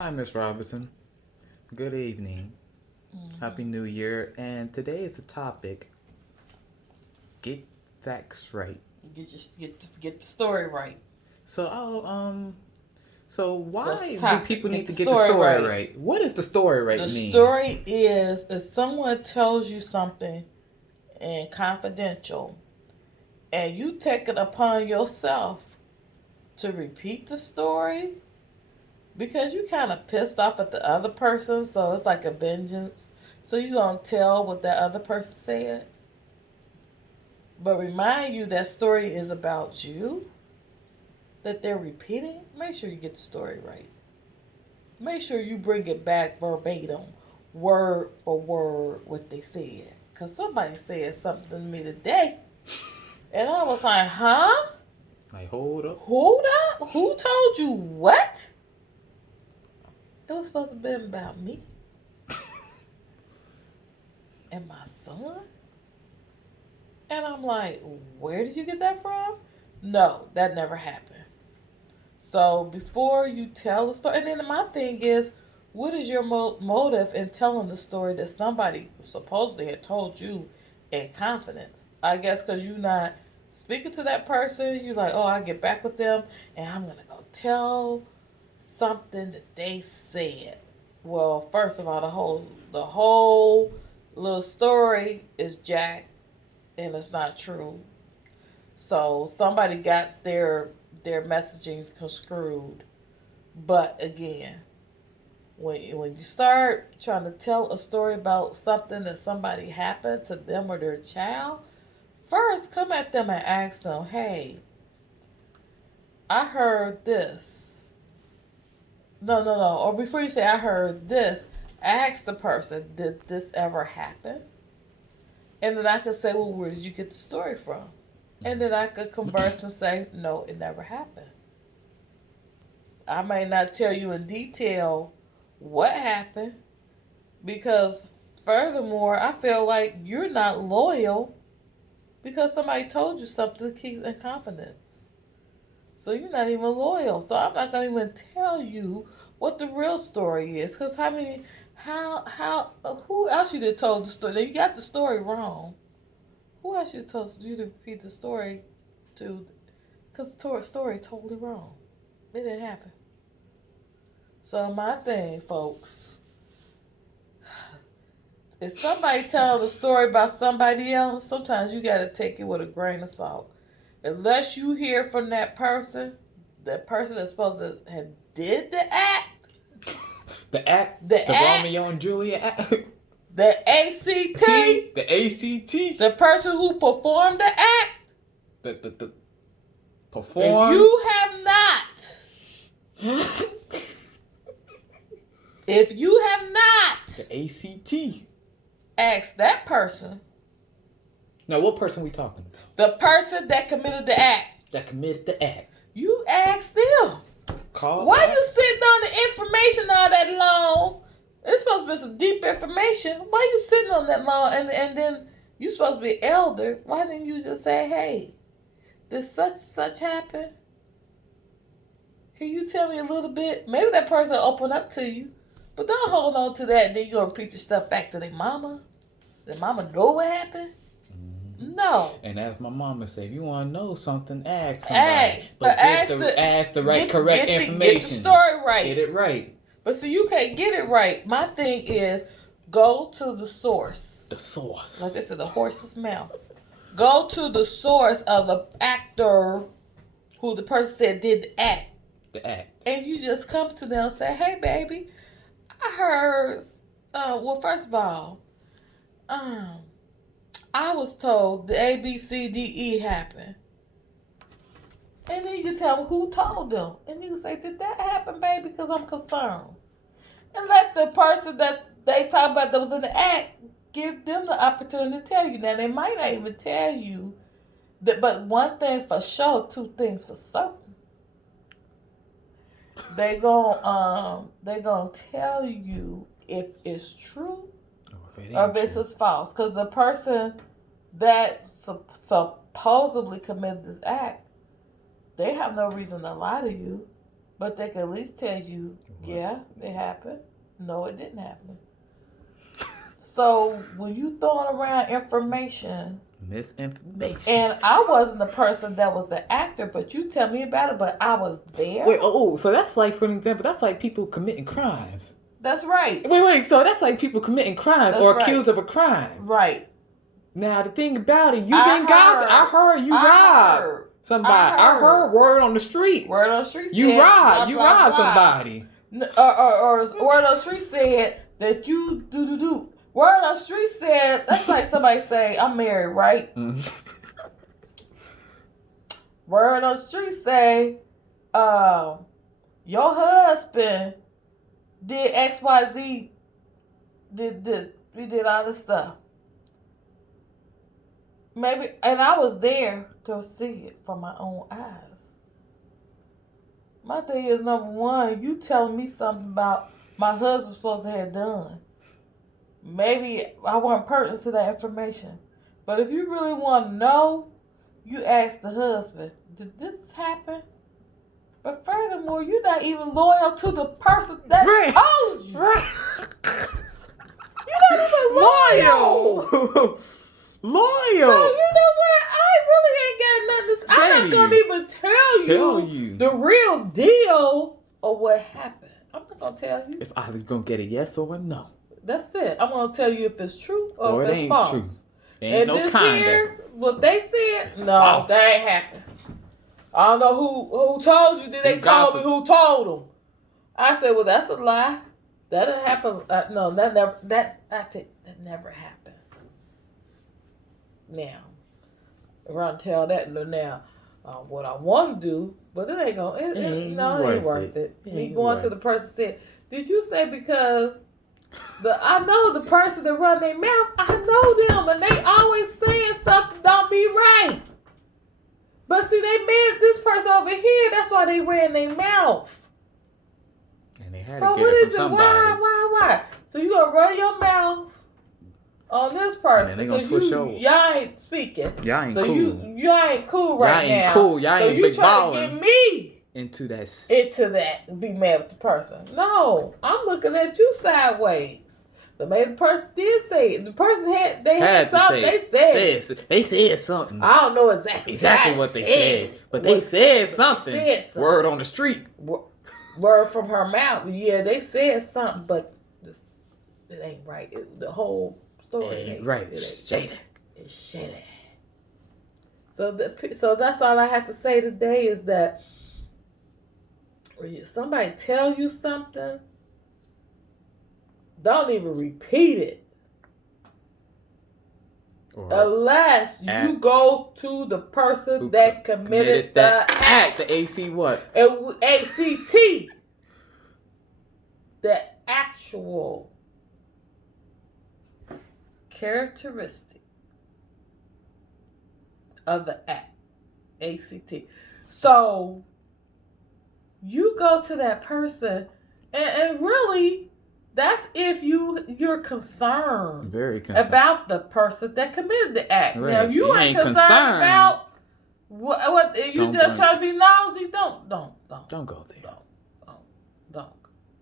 Hi, Miss Robinson. Good evening. Happy New Year. And today is the topic get facts right. Get the story right. So, so That's why the do topic. people Get need the to get the story story right. right? What does the story right The mean? story is if someone tells you something and confidential, and you take it upon yourself to repeat the story because you kind of pissed off at the other person, so it's like a vengeance. So you gonna tell what that other person said, but remind you that story is about you that they're repeating. Make sure you get the story right. Make sure you bring it back verbatim, word for word, what they said. Because somebody said something to me today, and I was like, huh? Like, hold up. Hold up? Who told you what? It was supposed to be about me and my son. And I'm like, where did you get that from? No, that never happened. So before you tell the story, and then my thing is, what is your motive in telling the story that somebody supposedly had told you in confidence? I guess because you're not speaking to that person, you're like, oh, I get back with them, and I'm gonna go tell something that they said. Well, first of all, the whole little story is jack, and it's not true. So somebody got their messaging construed. But again, when you start trying to tell a story about something that somebody happened to them or their child, first come at them and ask them, "Hey, I heard this." No, no, no. Or before you say I heard this, ask the person, "Did this ever happen?" And then I could say, "Well, where did you get the story from?" And then I could converse and say, "No, it never happened." I may not tell you in detail what happened because, furthermore, I feel like you're not loyal because somebody told you something to keep in confidence. So you're not even loyal. So I'm not gonna even tell you what the real story is because who else you did told the story? You got the story wrong. Who else you told you to repeat the story to? Because the story is totally wrong. It didn't happen. So my thing, folks, if somebody tells a story about somebody else, sometimes you got to take it with a grain of salt. Unless you hear from that person that's supposed to have did the act, The act, the the Romeo act, and Juliet act, the ACT, the ACT, the person who performed the act. the If perform, you have not, if you have not the ACT. asked that person, Now, what person we talking about? the person that committed the act, That committed the act. you ask them. Call Why out. you sitting on the information all that long? It's supposed to be some deep information. Why you sitting on that long? And then you supposed to be elder. Why didn't you just say, hey, did such happen? Can you tell me a little bit? Maybe that person will open up to you. But don't hold on to that. Then you're gonna preach the stuff back to their mama. Their mama know what happened? No. And as my mama said, if you want to know something, ask somebody. Ask. But ask the right, correct information. Get the story right. Get it right. But see, you can't get it right. My thing is go to the source. The source. Like I said, the horse's mouth. Go to the source of the actor who the person said did the act. The act. And you just come to them and say, hey, baby, I heard, well, first of all, I was told the A, B, C, D, E happened. And then you can tell them who told them. And you can say, did that happen, baby? Because I'm concerned. And let the person that they talk about that was in the act give them the opportunity to tell you. Now, they might not even tell you that, but one thing for sure, two things for certain. They gonna tell you if it's true or if it's false. Because the person that supposedly committed this act, they have no reason to lie to you, but they can at least tell you Yeah, it happened. No, it didn't happen. So when you throwing around information, Misinformation. and I wasn't the person that was the actor, but you tell me about it, but I was there. Wait, so that's like, for an example, that's like people committing crimes. That's right. Wait, so that's like people committing crimes That's or right. accused of a crime. Right. Now, the thing about it, you been gossiping. I heard you robbed somebody. I heard word on the street. Word on the street You said, robbed. blah, You blah, robbed blah. somebody. Or word on the street said that you do. Word on the street said, that's like somebody say, I'm married, right? Word on the street say, your husband did XYZ, we did all this stuff. Maybe, and I was there to see it from my own eyes. My thing is, number one, you telling me something about my husband supposed to have done. Maybe I wasn't pertinent to that information. But if you really want to know, you ask the husband, did this happen? But furthermore, you're not even loyal to the person that told you. Right. You're not even loyal. Loyal. So you know what? I really ain't got nothing to say. I'm not going to even tell you the real deal of what happened. I'm not going to tell you. It's either going to get a yes or a no. That's it. I'm going to tell you if it's true or if it it's ain't false. true. Ain't no this kinda. here, what they said, It's no, false. that ain't happened. I don't know who told you. Then they told me who told them. I said, well, that's a lie. That didn't happen. No, that never happened. Now, around tell that now, what I want to do, but it ain't gonna. It ain't worth it. Me going to the person said, did you say because I know the person that run their mouth, I know them, and they always saying stuff that don't be right. But see, they made this person over here. That's why they ran their mouth. And they had So to get what it is from it? somebody. Why? So you gonna run your mouth on this person And they gonna twist your. y'all ain't speaking. Y'all ain't So cool. y'all ain't cool right now. Y'all ain't cool. Y'all ain't big So you trying ballin'. to get me into that. into that and be mad with the person. No, I'm looking at you sideways. But maybe the person did say it. The person had something. They said something. I don't know exactly what they said, but they said something. Word on the street. Word from her mouth. Yeah, they said something, but it ain't right. The whole story ain't right. It's shady. So that's all I have to say today is that when somebody tell you something, don't even repeat it. Unless you go to the person that committed the act. The AC what? ACT. The actual characteristic of the act. ACT. So you go to that person and really that's if you're concerned, very concerned about the person that committed the act. Right. Now you ain't concerned about what you just trying to be nosy. Don't go there. Don't,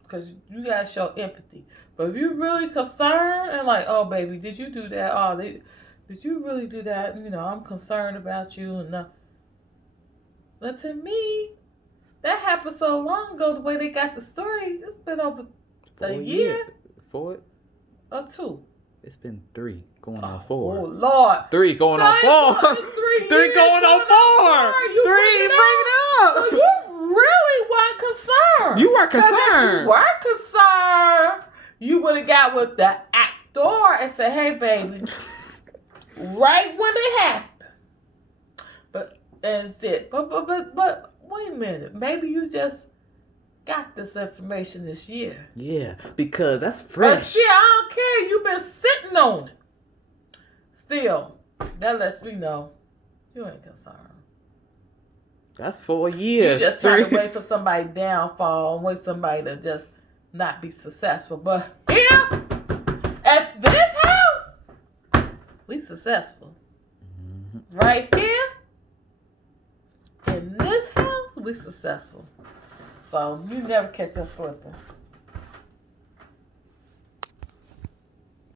because you gotta show empathy. But if you really concerned and like, oh baby, did you do that? Oh, did you really do that? You know, I'm concerned about you and. But to me, that happened so long ago. The way they got the story, it's been over a year. 4 or 2. It's been 3 going on 4. Oh Lord, 3 going on 4. 3 going on 4. 3 bring it up. So you really weren't concerned. You were If concerned. you were concerned, you would have got with the actor and said, "Hey, baby," right when it happened. But wait a minute. Maybe you just got this information this year. Yeah, because that's fresh. But still, I don't care. You've been sitting on it. Still, that lets me know you ain't concerned. That's 4 years. You just trying to wait for somebody downfall and wait somebody to just not be successful. But here, at this house, we successful. Mm-hmm. Right here, in this house, we successful. So you never catch us slipping.